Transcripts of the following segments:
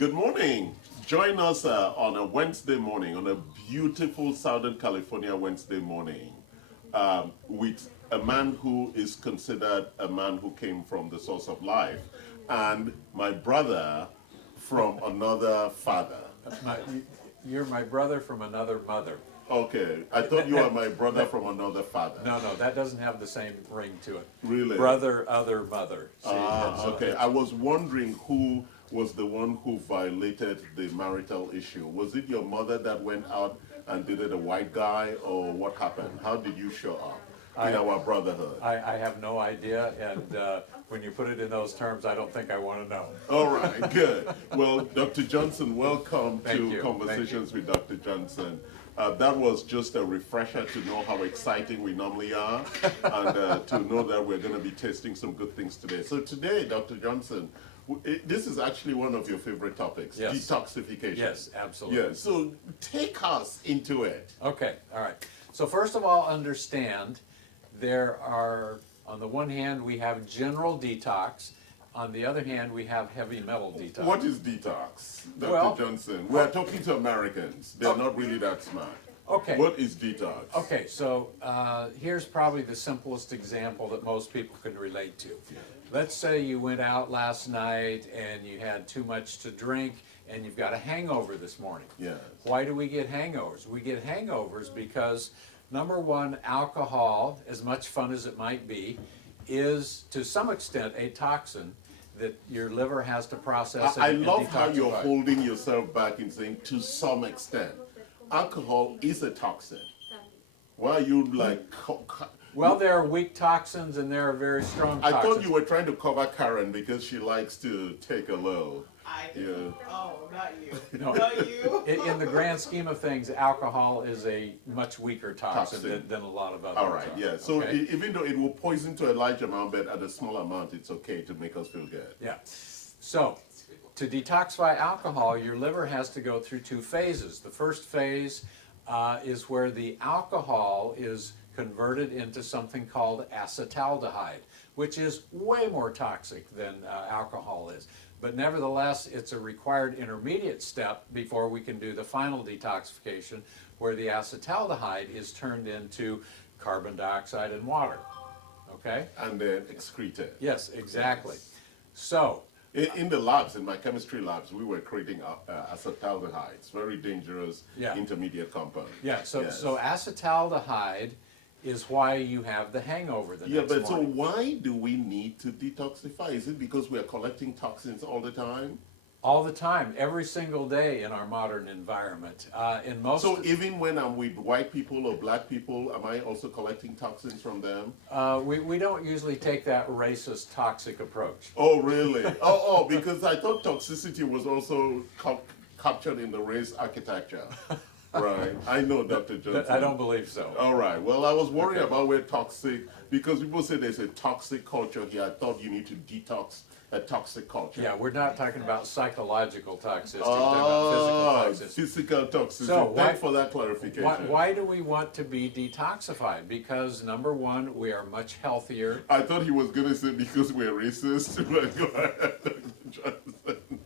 Good morning. Join us on a Wednesday morning, on a beautiful Southern California Wednesday morning, with a man who is considered a man who came from the source of life, and my brother from another father. My, you're my brother from another mother. Okay, I thought you were my brother from another father. No, that doesn't have the same ring to it. Really? Brother, other mother. See, Okay. I was wondering who was the one who violated the marital issue. Was it your mother that went out and dated a white guy, or what happened? How did you show up in our brotherhood? I have no idea, and when you put it in those terms, I don't think I want to know. All right, good. Well, Dr. Johnson, welcome Thank to you. Conversations with Dr. Johnson. That was just a refresher to know how exciting we normally are, and to know that we're going to be tasting some good things today. So today, Dr. Johnson, this is actually one of your favorite topics, Yes. detoxification. Yes, absolutely. Yeah, so take us into it. Okay, all right. So first of all, understand there are, on the one hand, we have general detox. On the other hand, we have heavy metal detox. What is detox, Dr. Well, Johnson? We're talking to Americans. They're not really that smart. Okay. What is detox? Okay, so here's probably the simplest example that most people can relate to. Let's say you went out last night and you had too much to drink and you've got a hangover this morning. Yes. Why do we get hangovers? We get hangovers because, number one, alcohol, as much fun as it might be, is to some extent a toxin that your liver has to process I and love how you're detoxify. holding yourself back and saying to some extent. Alcohol is a toxin. Why are you like... Well, there are weak toxins and there are very strong I toxins. thought you were trying to cover Karen because she likes to take a little. I Yeah. Oh, not you. No. Not you. In the grand scheme of things, alcohol is a much weaker toxin Toxin. than a lot of other All right, toxins, yeah. So okay? even though it will poison to a large amount, but at a small amount, it's okay to make us feel good. Yeah. So, to detoxify alcohol, your liver has to go through two phases. The first phase is where the alcohol is converted into something called acetaldehyde, which is way more toxic than alcohol is. But nevertheless, it's a required intermediate step before we can do the final detoxification, where the acetaldehyde is turned into carbon dioxide and water. Okay? And then excrete it. Yes, exactly. So, In the labs, in my chemistry labs, we were creating acetaldehydes, very dangerous Yeah. intermediate compound. yeah, so, Yes. so acetaldehyde is why you have the hangover the Yeah, next but so morning. why do we need to detoxify? Is it because we are collecting toxins all the time? All the time, every single day in our modern environment. In most, So even when I'm with white people or black people, am I also collecting toxins from them? we don't usually take that racist, toxic approach. Oh, really? Oh, because I thought toxicity was also captured in the race architecture. Right. I know, Dr. Johnson. I don't believe so. All right. Well, I was worried about where toxic, because people say there's a toxic culture here. I thought you need to detox a toxic culture. Yeah, we're not talking about psychological toxicity, we're talking about physical toxicity. Physical toxicity. So Thanks for that clarification. Why do we want to be detoxified? Because number one, we are much healthier. I thought he was going to say because we're racist. But go ahead, Dr. Johnson.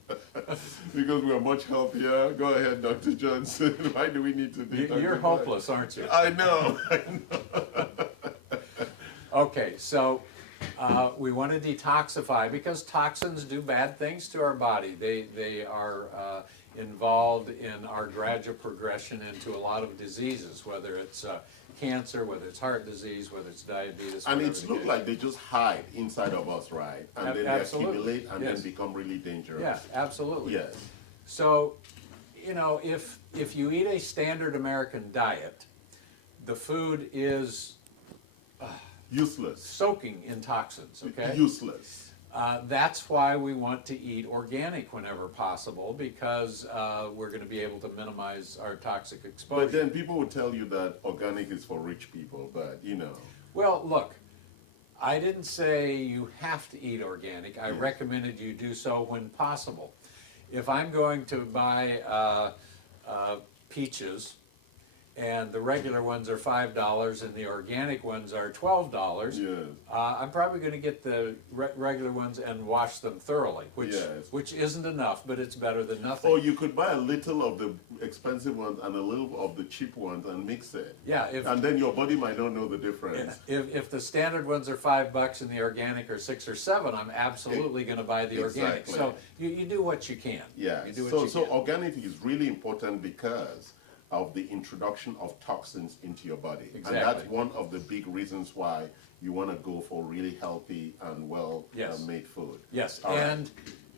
Because we're much healthier. Go ahead, Dr. Johnson. Why do we need to detoxify? You're hopeless, aren't you? I know. I know. Okay, so we want to detoxify because toxins do bad things to our body. They are involved in our gradual progression into a lot of diseases, whether it's cancer, whether it's heart disease, whether it's diabetes. And whatever it's the looked case. like they just hide inside of us, right? And then they Absolutely. accumulate and Yes. then become really dangerous. Yeah, absolutely. Yes. So, you know, if you eat a standard American diet, the food is Useless. soaking in toxins, okay? Useless. That's why we want to eat organic whenever possible, because we're going to be able to minimize our toxic exposure. But then people will tell you that organic is for rich people, but you know. Well, look, I didn't say you have to eat organic. I recommended you do so when possible. If I'm going to buy peaches and the regular ones are $5 and the organic ones are $12. Yes. I'm probably going to get the regular ones and wash them thoroughly, Yes. which isn't enough, but it's better than nothing. Or you could buy a little of the expensive ones and a little of the cheap ones and mix it. Yeah, And then your body might not know the difference. if the standard ones are $5 and the organic are 6 or 7, I'm absolutely going to buy the organic. Exactly. So you do what you can. Yeah. You do what So, you so can. organic is really important because of the introduction of toxins into your body. Exactly. And that's one of the big reasons why you want to go for really healthy and well Yes. made food. Yes, All right. and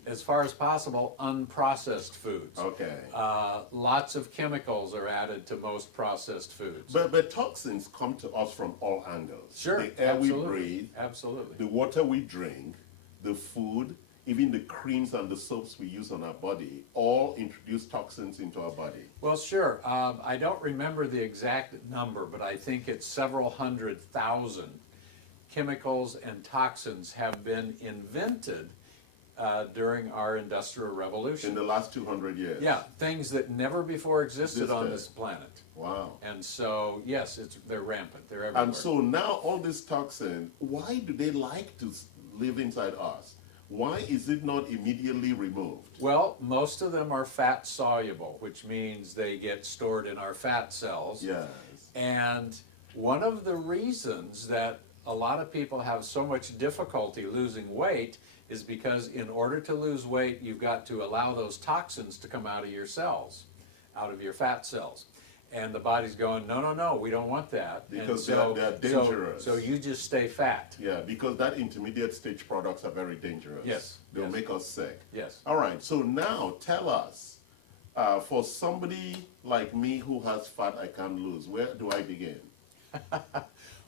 as far as possible, unprocessed foods. Okay. Lots of chemicals are added to most processed foods. But toxins come to us from all angles. Sure, The air absolutely. we breathe, Absolutely. the water we drink, the food, even the creams and the soaps we use on our body, all introduce toxins into our body. Well, sure. I don't remember the exact number, but I think it's several 100,000 chemicals and toxins have been invented during our Industrial Revolution. In the last 200 years. Yeah, things that never before existed on Existed. this planet. Wow. And so, yes, they're rampant. They're everywhere. And so now all these toxins, why do they like to live inside us? Why is it not immediately removed? Well, most of them are fat soluble, which means they get stored in our fat cells. Yes. And one of the reasons that a lot of people have so much difficulty losing weight is because in order to lose weight, you've got to allow those toxins to come out of your cells, out of your fat cells. And the body's going, no, no, no, we don't want that. Because and they're dangerous. So you just stay fat. Yeah, because that intermediate stage products are very dangerous. Yes, They'll yes. make us sick. Yes. All right, so now tell us, for somebody like me who has fat I can't lose, where do I begin?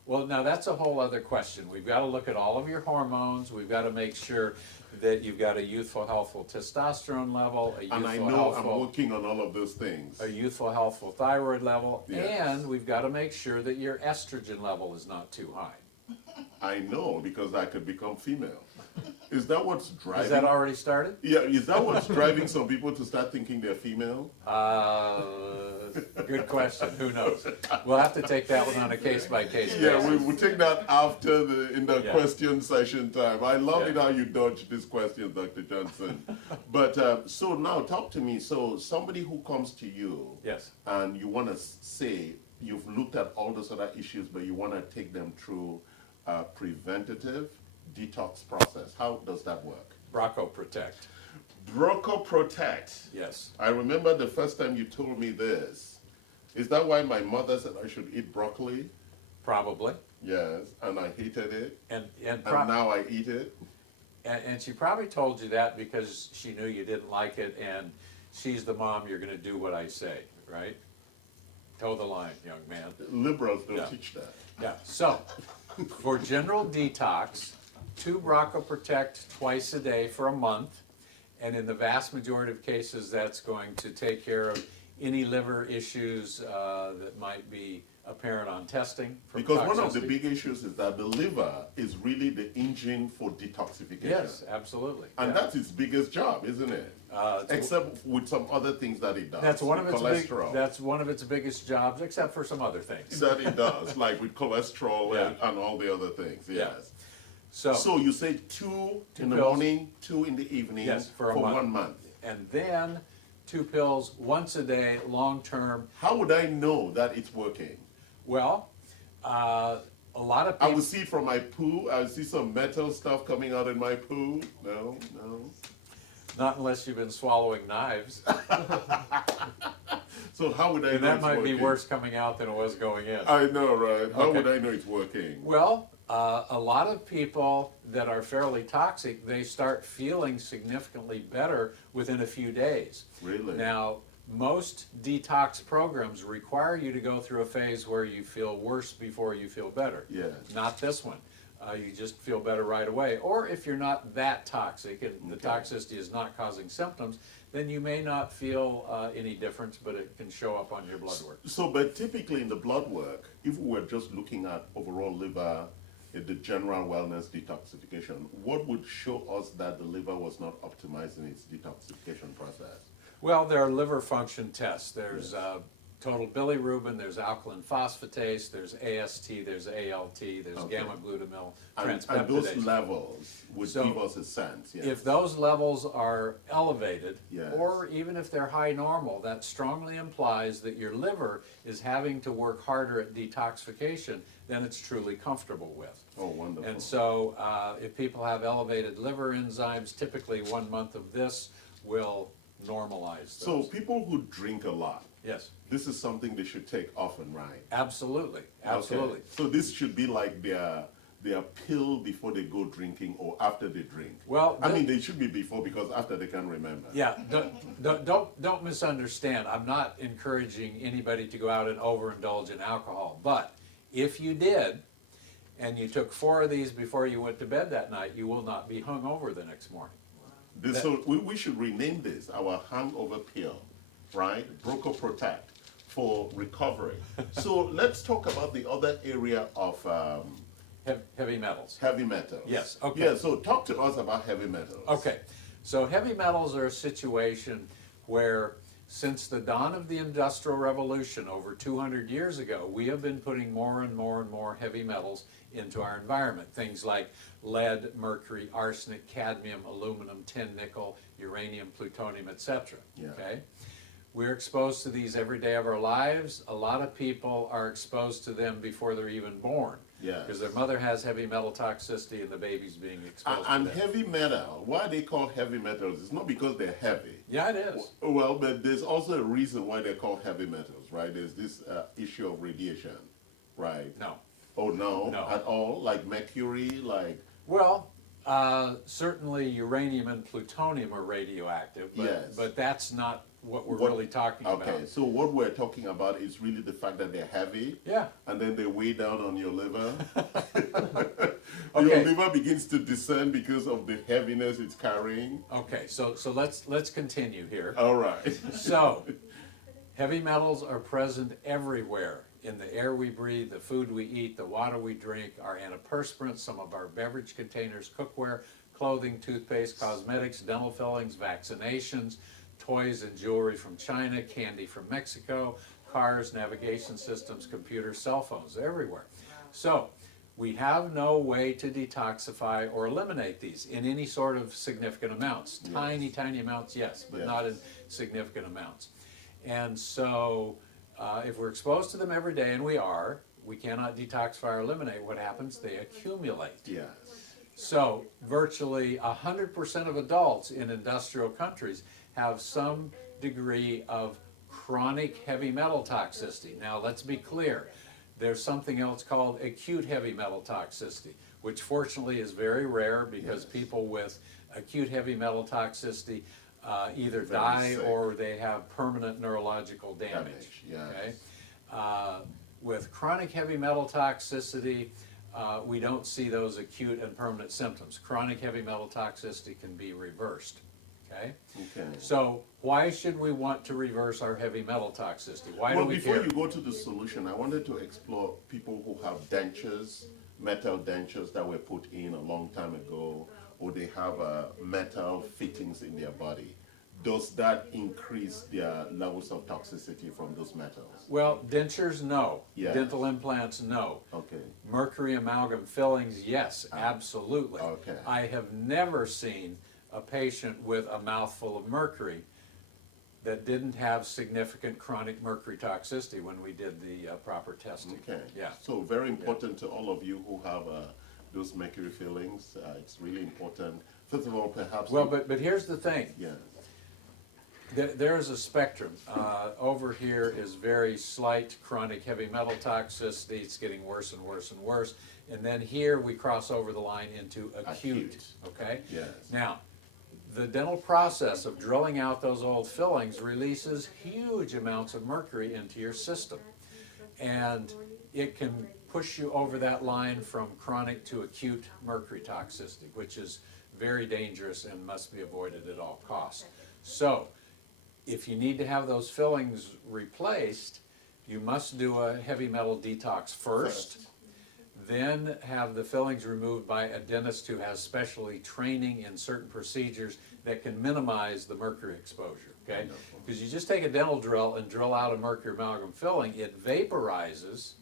Well, now that's a whole other question. We've got to look at all of your hormones. We've got to make sure that you've got a youthful, healthful testosterone level, a And I youthful, know I'm healthful, working on all of those things. a youthful, healthful thyroid level, Yes. and we've got to make sure that your estrogen level is not too high. I know, because I could become female. Is that what's driving? Has that already started? Yeah, is that what's driving some people to start thinking they're female? Good question. Who knows? We'll have to take that one on a case-by-case basis. Yeah, we'll take that after in the Yeah. question session time. I love Yeah. it how you dodge this question, Dr. Johnson. But so now talk to me. So somebody who comes to you Yes. and you want to say you've looked at all those other issues, but you want to take them through a preventative detox process. How does that work? Bronco Protect. Bronco Protect. Yes. I remember the first time you told me this. Is that why my mother said I should eat broccoli? Probably. Yes, and I hated it. And And now I eat it. And she probably told you that because she knew you didn't like it, and she's the mom, you're going to do what I say, right? Toe the line, young man. Liberals don't Yeah. teach that. Yeah, so for general detox, 2 Bronco Protect twice a day for a month, and in the vast majority of cases, that's going to take care of any liver issues that might be apparent on testing. From Because one of the toxicity. big issues is that the liver is really the engine for detoxification. Yes, absolutely. And yeah. that's its biggest job, isn't it? Except with some other things that it does. That's one of its cholesterol. that's one of its biggest jobs, except for some other things. that it does, like with cholesterol Yeah. and all the other things. Yeah. Yes. So, So you say 2 in the pills. morning, 2 in the evening Yes, for a month. 1 month. and then 2 pills once a day, long term. How would I know that it's working? Well, a lot of I people. will see from my poo. I will see some metal stuff coming out in my poo. No. Not unless you've been swallowing knives. So how would I And know that it's might be working? worse coming out than it was going in. I know, right? How Okay. would I know it's working? Well, a lot of people that are fairly toxic, they start feeling significantly better within a few days. Really? Now, most detox programs require you to go through a phase where you feel worse before you feel better. Yes. Not this one. You just feel better right away. Or if you're not that toxic and the Okay. toxicity is not causing symptoms, then you may not feel any difference, but it can show up on your blood work. So, but typically in the blood work, if we were just looking at overall liver, the general wellness detoxification, what would show us that the liver was not optimizing its detoxification process? Well, there are liver function tests. There's total bilirubin, there's alkaline phosphatase, there's AST, there's ALT, there's Okay. gamma glutamyl And those transpeptidase. levels would So, give us a sense. Yes. If those levels are elevated, Yes. or even if they're high normal, that strongly implies that your liver is having to work harder at detoxification than it's truly comfortable with. Oh, wonderful. And so if people have elevated liver enzymes, typically 1 month of this will normalize So those. people who drink a lot, Yes, this is something they should take often, right? absolutely, absolutely. Okay. So this should be like their pill before they go drinking or after they drink. Well, I mean, they should be before because after they can remember. Yeah, don't misunderstand. I'm not encouraging anybody to go out and overindulge in alcohol. But if you did, and you took 4 of these before you went to bed that night, you will not be hungover the next morning. So we should rename this our hangover pill, right? Broco Protect for recovery. So let's talk about the other area of Heavy metals. heavy metals. Yes, okay. Yeah, so talk to us about heavy metals. Okay, so heavy metals are a situation where since the dawn of the Industrial Revolution over 200 years ago, we have been putting more and more and more heavy metals into our environment. Things like lead, mercury, arsenic, cadmium, aluminum, tin, nickel, uranium, plutonium, etc. Yeah. Okay? We're exposed to these every day of our lives. A lot of people are exposed to them before they're even born. Yes. Because their mother has heavy metal toxicity and the baby's being exposed to And them. heavy metal, why they call heavy metals, it's not because they're heavy. Yeah, it is. Well, but there's also a reason why they're called heavy metals, right? There's this issue of radiation, right? No. Oh, no, No. at all? Like mercury, like, Well, certainly uranium and plutonium are radioactive, but, Yes. but that's not what we're What- really talking okay, about. so what we're talking about is really the fact that they're heavy, Yeah, and then they weigh down on your liver. Okay. Your liver begins to descend because of the heaviness it's carrying. okay, so let's continue here. All right. So, heavy metals are present everywhere in the air we breathe, the food we eat, the water we drink, our antiperspirants, some of our beverage containers, cookware, clothing, toothpaste, cosmetics, dental fillings, vaccinations, toys and jewelry from China, candy from Mexico, cars, navigation systems, computers, cell phones, everywhere. So, we have no way to detoxify or eliminate these in any sort of significant amounts. Tiny, tiny amounts, yes, but Yes. not in significant amounts. And so, if we're exposed to them every day, and we cannot detoxify or eliminate. What happens? They accumulate. Yes. So, virtually 100% of adults in industrial countries have some degree of chronic heavy metal toxicity. Now, let's be clear. There's something else called acute heavy metal toxicity, which fortunately is very rare because Yes. people with acute heavy metal toxicity either Very die sick. or they have permanent neurological damage. Damage, yes. Okay? With chronic heavy metal toxicity, we don't see those acute and permanent symptoms. Chronic heavy metal toxicity can be reversed. Okay? Okay. So why should we want to reverse our heavy metal toxicity? Why Well, do we before care? you go to the solution, I wanted to explore people who have dentures, metal dentures that were put in a long time ago, or they have metal fittings in their body. Does that increase their levels of toxicity from those metals? Well, dentures, no. Yeah. Dental implants, no. Okay. Mercury amalgam fillings, yes, absolutely. Okay. I have never seen a patient with a mouthful of mercury that didn't have significant chronic mercury toxicity when we did the proper testing. Okay. Yeah. So very important to all of you who have those mercury fillings. It's really important. First of all, perhaps. Well, but here's the thing. Yeah. There's a spectrum. Over here is very slight chronic heavy metal toxicity. It's getting worse and worse and worse. And then here we cross over the line into acute. Acute. Okay? Yes. Now, the dental process of drilling out those old fillings releases huge amounts of mercury into your system. And it can push you over that line from chronic to acute mercury toxicity, which is very dangerous and must be avoided at all costs. So, if you need to have those fillings replaced, you must do a heavy metal detox first. then have the fillings removed by a dentist who has specially training in certain procedures that can minimize the mercury exposure, okay? Wonderful. Because you just take a dental drill and drill out a mercury amalgam filling, it vaporizes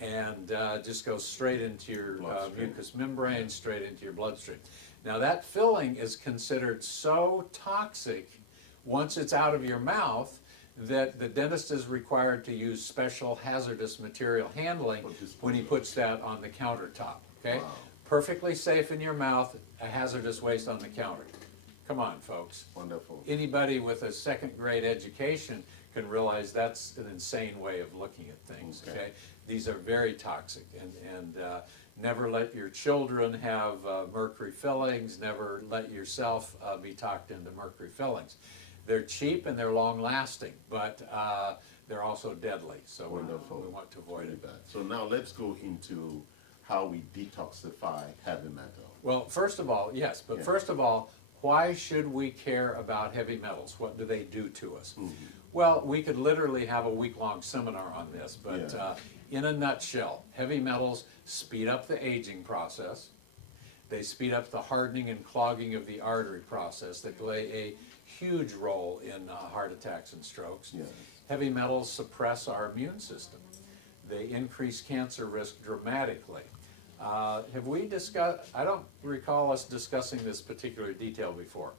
and just goes straight into your Bloodstream. mucous membrane, straight into your bloodstream. Now that filling is considered so toxic once it's out of your mouth that the dentist is required to use special hazardous material handling when he puts that on the countertop, okay? Wow. Perfectly safe in your mouth, a hazardous waste on the counter. Come on, folks. Wonderful. Anybody with a second grade education can realize that's an insane way of looking at things, Okay. okay? These are very toxic, and never let your children have mercury fillings, never let yourself be talked into mercury fillings. They're cheap and they're long lasting, but they're also deadly, so Wonderful. we want to avoid Really it. bad. So now let's go into how we detoxify heavy metal. Well, first of all, yes, but Yeah. first of all, why should we care about heavy metals? What do they do to us? Mm-hmm. Well, we could literally have a week-long seminar on this, but Yeah. in a nutshell, heavy metals speed up the aging process. They speed up the hardening and clogging of the artery process. They play a huge role in heart attacks and strokes. Yes. Heavy metals suppress our immune system. They increase cancer risk dramatically. Have we discussed, I don't recall us discussing this particular detail before.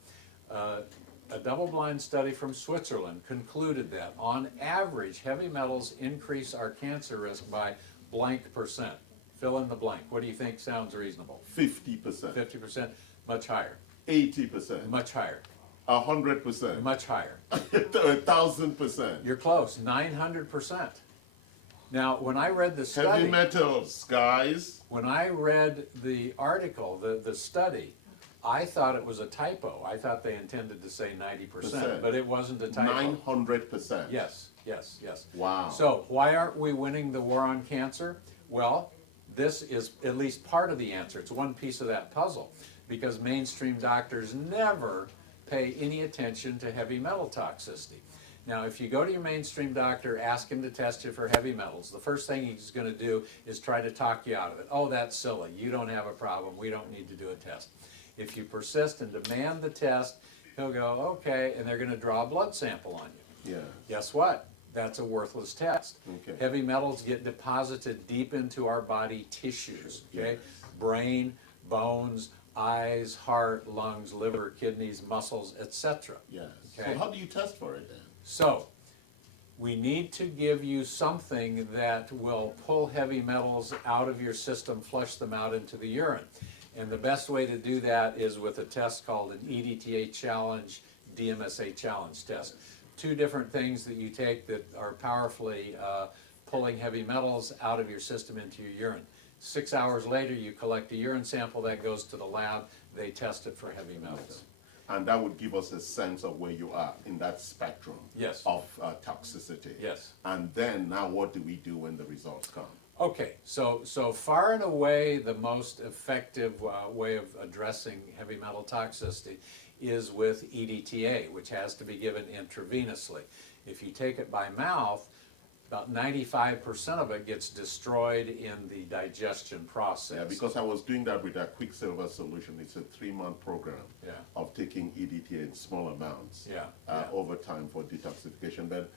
A double-blind study from Switzerland concluded that on average, heavy metals increase our cancer risk by blank percent. Fill in the blank. What do you think sounds reasonable? 50%. 50%? Much higher. 80%. Much higher. 100%. Much higher. 1,000%. You're close. 900%. Now, when I read the study, Heavy metals, guys. when I read the article, the study, I thought it was a typo. I thought they intended to say 90%, but it wasn't a typo. 900%. Yes, yes, yes. Wow. So why aren't we winning the war on cancer? Well, this is at least part of the answer. It's one piece of that puzzle, because mainstream doctors never pay any attention to heavy metal toxicity. Now, if you go to your mainstream doctor, ask him to test you for heavy metals, the first thing he's going to do is try to talk you out of it. Oh, that's silly. You don't have a problem. We don't need to do a test. If you persist and demand the test, he'll go, okay, and they're going to draw a blood sample on you. Yeah. Guess what? That's a worthless test. Okay. Heavy metals get deposited deep into our body tissues, okay? Brain, bones, eyes, heart, lungs, liver, kidneys, muscles, etc. Yes. Okay. So how do you test for it then? So, we need to give you something that will pull heavy metals out of your system, flush them out into the urine. And the best way to do that is with a test called an EDTA challenge, DMSA challenge test. Two different things that you take that are powerfully pulling heavy metals out of your system into your urine. 6 hours later, you collect a urine sample that goes to the lab. They test it for heavy metals. And that would give us a sense of where you are in that spectrum Yes. of toxicity. Yes. And then now what do we do when the results come? Okay, so far and away the most effective way of addressing heavy metal toxicity is with EDTA, which has to be given intravenously. If you take it by mouth, about 95% of it gets destroyed in the digestion process. Yeah, because I was doing that with a Quicksilver solution. It's a 3-month program Yeah. of taking EDTA in small amounts Yeah, over time for detoxification. But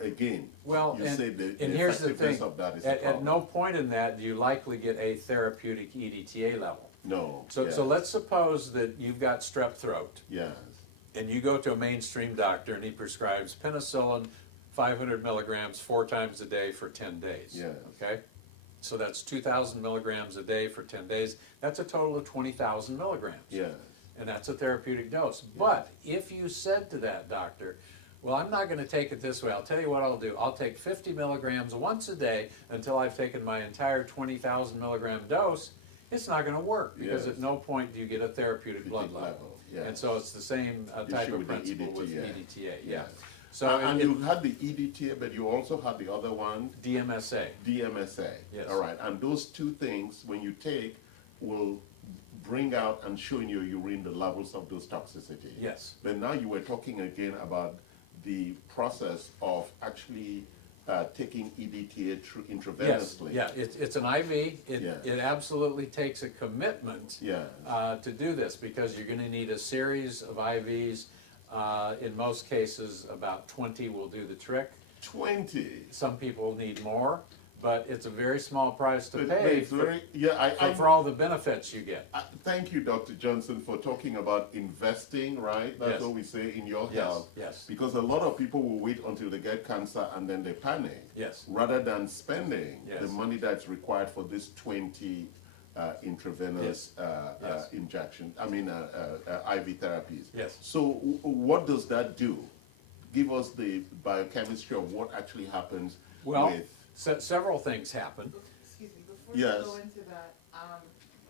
again, Well, you and, say the and here's the effectiveness thing, of that is at a problem. no point in that do you likely get a therapeutic EDTA level. No. So, yes. so let's suppose that you've got strep throat, Yes. and you go to a mainstream doctor and he prescribes penicillin 500 milligrams 4 times a day for 10 days. Yes. Okay? So that's 2,000 milligrams a day for 10 days. That's a total of 20,000 milligrams. Yes. And that's a therapeutic dose. But if you said to that doctor, well, I'm not going to take it this way. I'll tell you what I'll do. I'll take 50 milligrams once a day until I've taken my entire 20,000 milligram dose. It's not going to work because Yes. at no point do you get a therapeutic blood level. yes. And so it's the same type Issue of with the principle with EDTA. EDTA. Yeah. Yes. So and it- you had the EDTA, but you also had the other one, DMSA. DMSA. Yes. All right. And those two things, when you take, will bring out and show in your urine the levels of those toxicities. Yes. But now you were talking again about the process of actually taking EDTA intravenously. Yes, yeah, it's an IV. Yeah. It absolutely takes a commitment Yeah. to do this because you're going to need a series of IVs. In most cases, about 20 will do the trick. 20. Some people need more, but it's a very small price to But pay it's very, yeah, for all the benefits you get. thank you, Dr. Johnson, for talking about investing, right? That's Yes. what we say in your Yes, health. yes. Because a lot of people will wait until they get cancer and then they panic. Yes. Rather than spending Yes. the money that's required for this 20 intravenous Yes. injection, IV therapies. Yes. So what does that do? Give us the biochemistry of what actually happens Well, with. several things happen. Excuse me, before Yes. you go into that,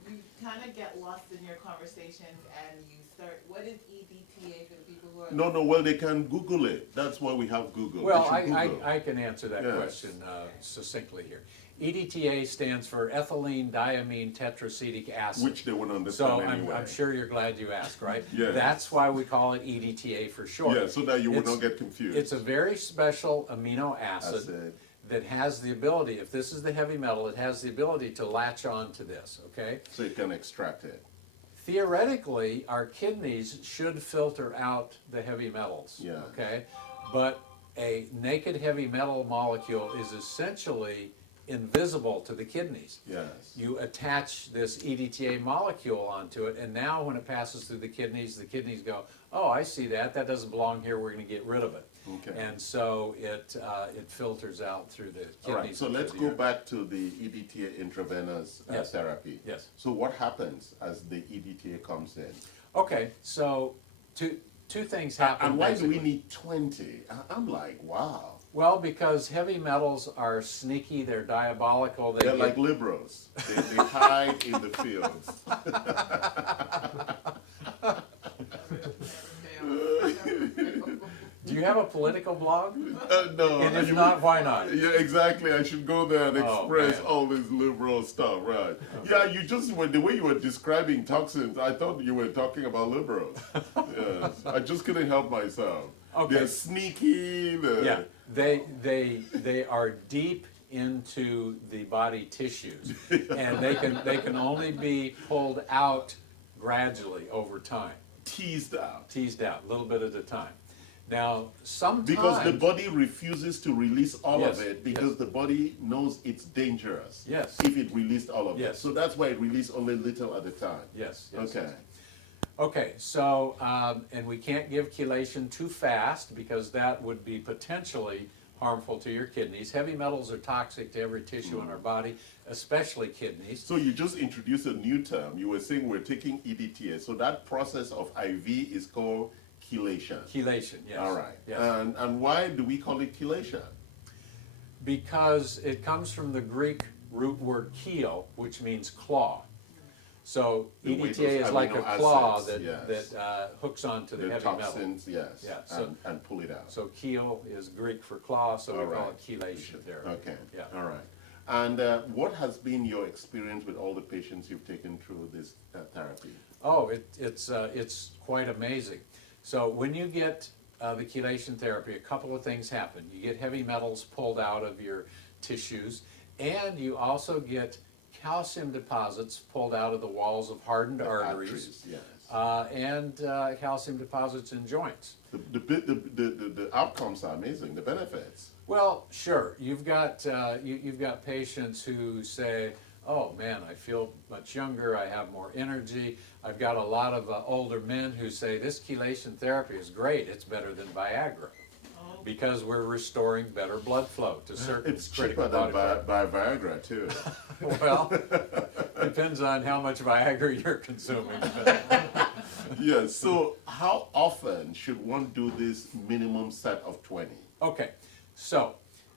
you kind of get lost in your conversations and you start, what is EDTA for the people who are? No, well, they can Google it. That's why we have Google. Well, They should Google. I can answer that Yes. question succinctly here. EDTA stands for ethylene diamine tetracetic acid. Which they wouldn't So understand anyway. I'm sure you're glad you asked, right? Yes. That's why we call it EDTA for short. Yeah, so that you will It's- not get confused. It's a very special amino acid Acid. that has the ability, if this is the heavy metal, it has the ability to latch on to this, okay? So you can extract it. Theoretically, our kidneys should filter out the heavy metals, Yeah. okay? But a naked heavy metal molecule is essentially invisible to the kidneys. Yes. You attach this EDTA molecule onto it, and now when it passes through the kidneys go, oh, I see that, that doesn't belong here, we're gonna get rid of it. Okay. And so it filters out through the kidneys. All right, so and let's through the go back to the EDTA intravenous Yes. therapy. Yes. So what happens as the EDTA comes in? Okay, so two things happen. And why do we basically. need 20? I'm like, wow. Well, because heavy metals are sneaky, they're diabolical. They're like liberals. They hide in the fields. Do you have a political blog? No. And if you- not, why not? Yeah, exactly. I should go there and Oh, express man. all this liberal stuff, right? Yeah, you just, the way you were describing toxins, I thought you were talking about liberals. Yes. I just couldn't help myself. Okay. They're sneaky. Yeah, they are deep into the body tissues, and they can only be pulled out gradually over time, Teased out. teased out, a little bit at a time. Now, sometimes Because the body refuses to release all Yes, of it because yes. the body knows it's dangerous. Yes. If it released all of it. Yes. So that's why it released only little at a time. yes, yes, Okay. yes. Okay, so and we can't give chelation too fast because that would be potentially harmful to your kidneys. Heavy metals are toxic to every tissue in our body, especially kidneys. So you just introduced a new term. You were saying we're taking EDTA. So that process of IV is called chelation. Chelation, yes. All right. Yes. And why do we call it chelation? Because it comes from the Greek root word chel, which means claw. So The way EDTA those is like a amino claw acids, that, yes. that hooks onto the The heavy metal. toxins, yes. Yeah, so- and pull it out. So chel is Greek for claw, so All we call right. it chelation therapy. Okay. Yeah. All right. And what has been your experience with all the patients you've taken through this therapy? Oh, it's quite amazing. So when you get the chelation therapy, a couple of things happen. You get heavy metals pulled out of your tissues, and you also get calcium deposits pulled out of the walls of hardened arteries, Yes. and calcium deposits in joints. The outcomes are amazing. The benefits. Well, sure. You've got you've got patients who say, "Oh man, I feel much younger. I have more energy." I've got a lot of older men who say this chelation therapy is great. It's better than Viagra because we're restoring better blood flow to certain It's critical cheaper than body parts. Viagra too. Well, depends on how much Viagra you're consuming. Yes. So how often should one do this minimum set of 20? Okay, so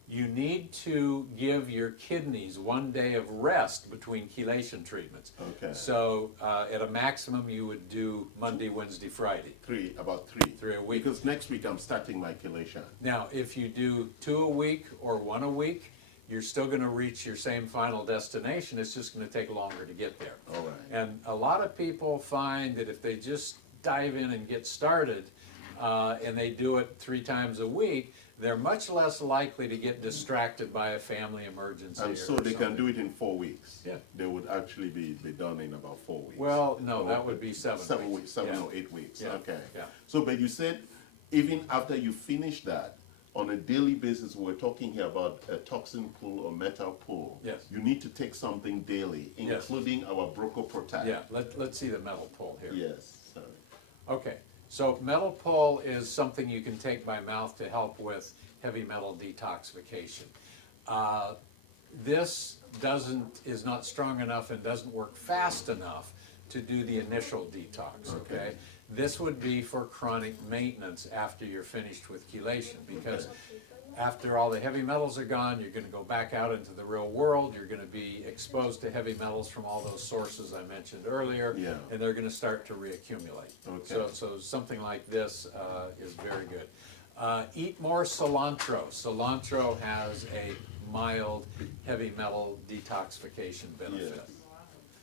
you need to give your kidneys 1 day of rest between chelation treatments. Okay. So at a maximum, you would do Monday, Wednesday, Friday. About three. 3 a week. Because next week I'm starting my chelation. Now, if you do 2 a week or 1 a week, you're still going to reach your same final destination. It's just going to take longer to get there. All right. And a lot of people find that if they just dive in and get started, and they do it 3 times a week, they're much less likely to get distracted by a family emergency. And so or they can something. do it in 4 weeks. Yeah. They would actually be done in about 4 weeks. Well, no, that would be 7 7 weeks. weeks, 7 Yeah. or 8 weeks. Yeah. Okay. Yeah. So, but you said even after you finish that, on a daily basis, we're talking here about a toxin pull or metal pull. Yes. You need to take something daily, Yes. including our Broco Protect. Yeah, let's see the metal pull here. Yes. Sorry. Okay, so metal pull is something you can take by mouth to help with heavy metal detoxification. This is not strong enough and doesn't work fast enough to do the initial detox, okay? This would be for chronic maintenance after you're finished with chelation, because after all the heavy metals are gone, you're gonna go back out into the real world, you're gonna be exposed to heavy metals from all those sources I mentioned earlier, Yeah. and they're gonna start to reaccumulate. Okay. So something like this is very good. Eat more cilantro. Cilantro has a mild heavy metal detoxification benefit.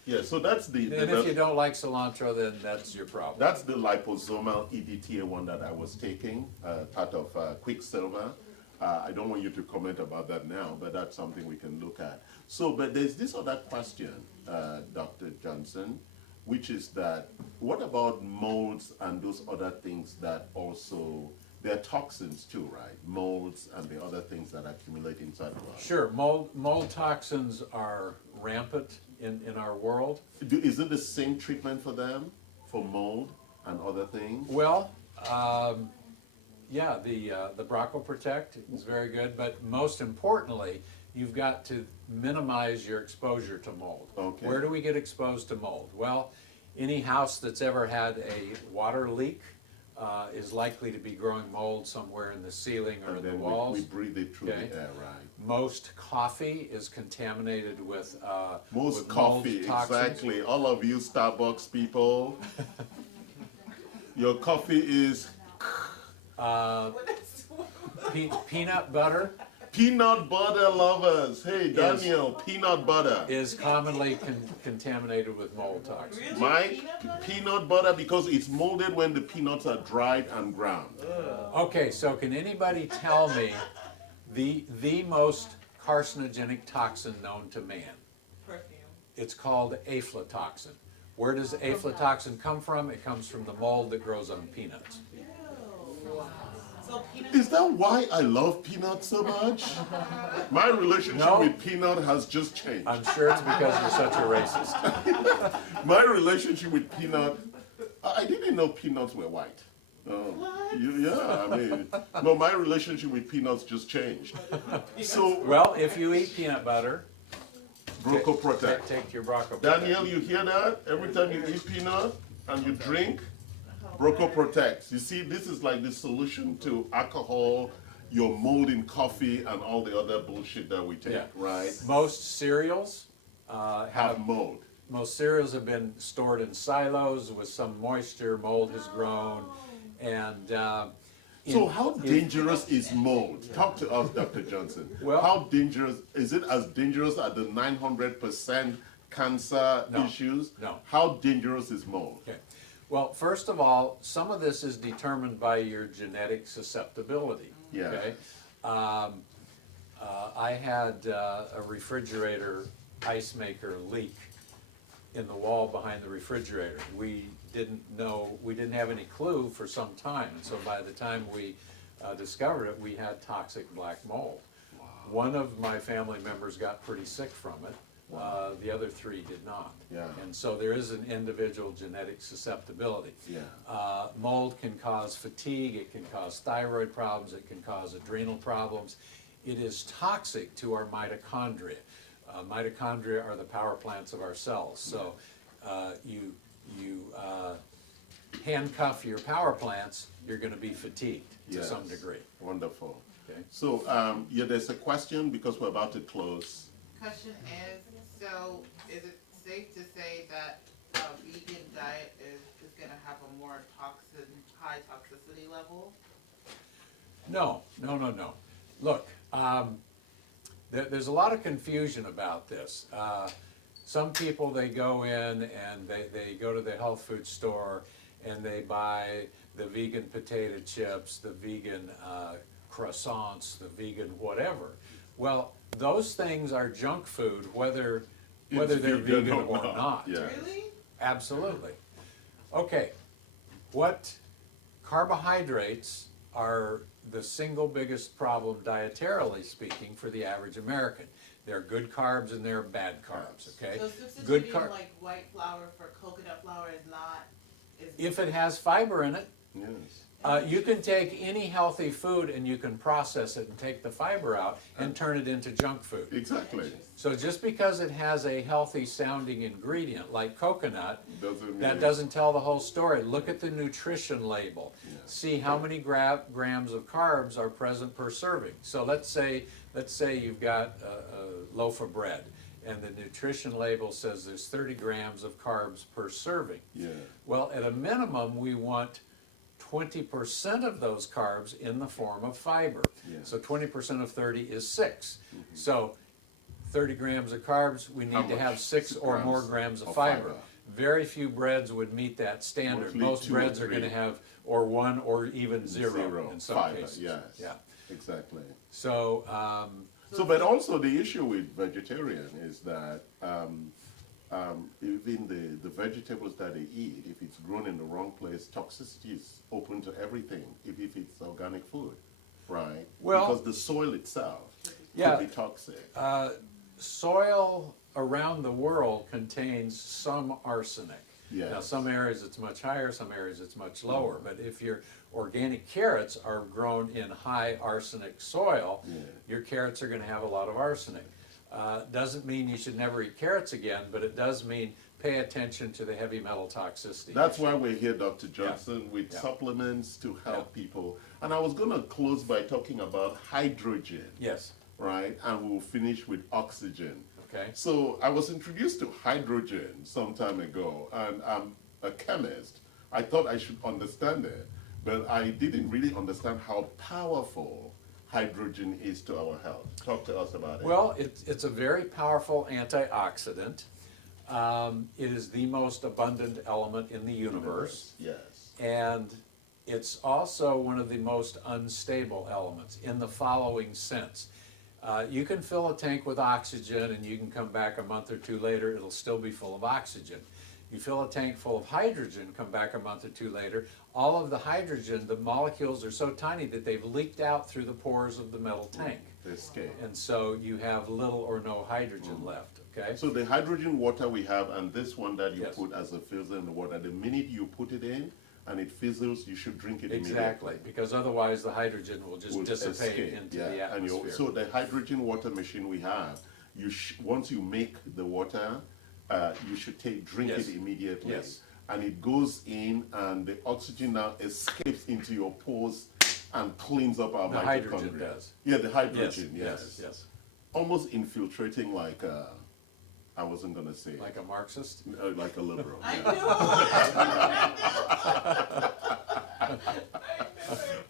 Yeah, so that's And if you don't like cilantro, then that's your problem. that's the liposomal EDTA one that I was taking, part of Quicksilver. I don't want you to comment about that now, but that's something we can look at. So, but there's this other question, Dr. Johnson, which is that, what about molds and those other things that also, they're toxins too, right? Molds and the other things that accumulate inside of us. Sure, mold toxins are rampant in our world. Is it the same treatment for them, for mold and other things? Well, yeah, the Broco Protect is very good, but most importantly, you've got to minimize your exposure to mold. Okay. Where do we get exposed to mold? Well, any house that's ever had a water leak is likely to be growing mold somewhere in the ceiling or And in the then walls. we breathe it through Okay. the air, right? Most coffee is contaminated with Most with coffee, mold toxins. exactly. All of you Starbucks people, your coffee is Peanut butter peanut butter lovers. Hey, Yes. Daniel, peanut butter. is commonly contaminated with mold toxins. Really? Mike, Peanut butter? because it's molded when the peanuts are dried and ground. Okay, so can anybody tell me the most carcinogenic toxin known to man? Perfume. It's called aflatoxin. Where does aflatoxin come from? It comes from the mold that grows on peanuts. Ew. So peanut. Is that why I love peanuts so much? My relationship No. with peanut has just changed. I'm sure it's because you're such a racist. My relationship with peanut, I didn't know peanuts were white. Oh, What? yeah, I mean, no, my relationship with peanuts just changed. So, Well, if you eat peanut butter, Broco Protect. take your Broco Protect. Daniel, you hear that? Every time you eat peanut and you drink, Broco Protect. You see, this is like the solution to alcohol, your mold in coffee, and all the other bullshit that we take, Yeah. right? Most cereals Have mold. Most cereals have been stored in silos with some moisture, mold has grown, and So how dangerous is mold? Talk to us, Dr. Johnson. Well- How dangerous, is it as dangerous as the 900% cancer No. issues? No. How dangerous is mold? Okay. Well, first of all, some of this is determined by your genetic susceptibility. Yeah. Okay. I had a refrigerator ice maker leak in the wall behind the refrigerator. We didn't have any clue for some time, and so by the time we discovered it, we had toxic black mold. One of my family members got pretty sick from it. The other 3 did not. Yeah. And so there is an individual genetic susceptibility. Yeah. Mold can cause fatigue, it can cause thyroid problems, it can cause adrenal problems. It is toxic to our mitochondria. Mitochondria are the power plants of our cells. So you handcuff your power plants, you're going to be fatigued to some Yes. degree. Wonderful. Okay. So, yeah, there's a question because we're about to close. Question is, so is it safe to say that a vegan diet is gonna have a more high toxicity level? No. Look, there's a lot of confusion about this. Some people, they go in and they go to the health food store and they buy the vegan potato chips, the vegan croissants, the vegan whatever. Well, those things are junk food, whether they're vegan or not. Yeah. Really? Absolutely. Okay, what carbohydrates are the single biggest problem dietarily speaking for the average American? There are good carbs and there are bad carbs, okay? So Good substituting like white flour for coconut flour is not, If it has fiber in it, Yes. you can take any healthy food and you can process it and take the fiber out and turn it into junk food. Exactly. So just because it has a healthy sounding ingredient like coconut, Doesn't that mean- doesn't tell the whole story. Look at the nutrition label. Yeah. See how many grams of carbs are present per serving. So let's say you've got a loaf of bread and the nutrition label says there's 30 grams of carbs per serving. Yeah. Well, at a minimum, we want 20% of those carbs in the form of fiber. Yeah. So 20% of 30 is 6. So 30 grams of carbs, we How need to much? have 6 or more grams of fiber. Very few breads would meet that standard. Mostly Most 2 or breads are going to 3. have or 1 or even 0 in some fiber, cases. yes. Yeah. Exactly. So So, but also the issue with vegetarian is that even the vegetables that they eat, if it's grown in the wrong place, toxicity is open to everything, if it's organic food, right? Well- because the soil itself Yeah. could be toxic. soil around the world contains some arsenic. Yes. Now, some areas it's much higher, some areas it's much lower. But if your organic carrots are grown in high arsenic soil, Yeah. your carrots are going to have a lot of arsenic. Doesn't mean you should never eat carrots again, but it does mean pay attention to the heavy metal toxicity. That's why we're here, Dr. Johnson, with Yeah. supplements to help people. And I was going to close by talking about hydrogen, Yes, right? And we'll finish with oxygen. okay. So I was introduced to hydrogen some time ago, and I'm a chemist. I thought I should understand it, but I didn't really understand how powerful hydrogen is to our health. Talk to us about it. Well, it's a very powerful antioxidant. It is the most abundant element in the universe. Yes. And it's also one of the most unstable elements in the following sense. You can fill a tank with oxygen and you can come back a month or two later, it'll still be full of oxygen. You fill a tank full of hydrogen, come back a month or two later, all of the hydrogen, the molecules are so tiny that they've leaked out through the pores of the metal tank. The escape. And so you have little or no hydrogen left, okay? So the hydrogen water we have, and this one that you Yes. put as a fizzle in the water, the minute you put it in and it fizzles, you should drink it Exactly, immediately. because otherwise the hydrogen will just Will dissipate escape, into yeah. the And atmosphere. so the hydrogen water machine we have, once you make the water, you should drink Yes. it immediately. Yes. And it goes in, and the oxygen now escapes into your pores and cleans up our The mitochondria. hydrogen does. Yeah, the Yes, hydrogen. yes, yes. Almost infiltrating like I wasn't gonna say Like a Marxist? like a liberal. I knew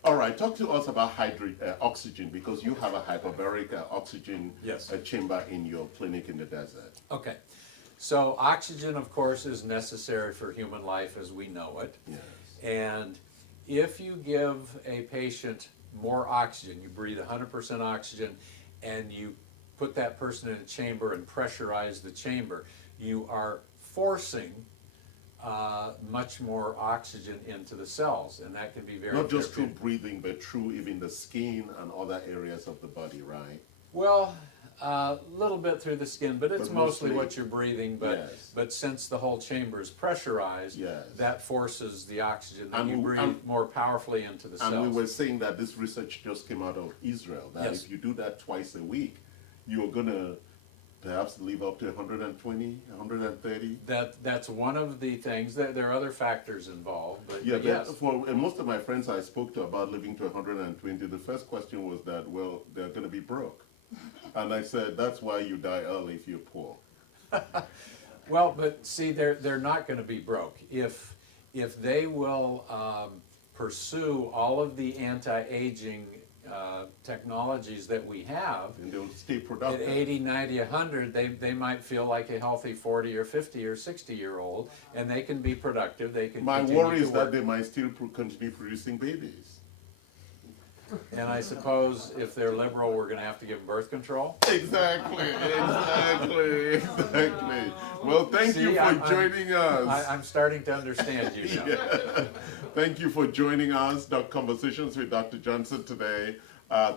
All right, talk to us about oxygen, because you have a hyperbaric oxygen Yes. chamber in your clinic in the desert. Okay, so oxygen, of course, is necessary for human life as we know it. Yes. And if you give a patient more oxygen, you breathe 100% oxygen, and you put that person in a chamber and pressurize the chamber, you are forcing much more oxygen into the cells, and that can be very Not just through therapeutic. breathing, but through even the skin and other areas of the body, right? Well, a little bit through the skin, but it's But mostly mostly- what you're breathing. But Yes. but since the whole chamber is pressurized, Yes. that forces the oxygen, and And you we- breathe and- more powerfully into the cells. And we were saying that this research just came out of Israel, that Yes. if you do that twice a week, you're gonna perhaps live up to 120, 130. That's one of the things. There are other factors involved, but Yeah, yes. but for most of my friends I spoke to about living to 120, the first question was that, well, they're going to be broke. And I said, that's why you die early if you're poor. Well, but see, they're not going to be broke if they will pursue all of the anti-aging technologies that we have, And they'll stay at productive. 80, 90, 100, they might feel like a healthy 40 or 50 or 60-year-old, and they can be productive, they can My continue worry to is work. that they might still continue producing babies. And I suppose if they're liberal, we're gonna have to give them birth control? Exactly, exactly. Well, thank you See, for joining us. I'm starting to understand you now. Yeah. Thank you for joining us, Conversations with Dr. Johnson today.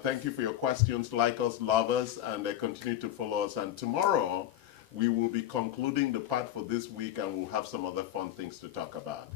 Thank you for your questions. Like us, love us, and continue to follow us. And tomorrow, we will be concluding the part for this week, and we'll have some other fun things to talk about.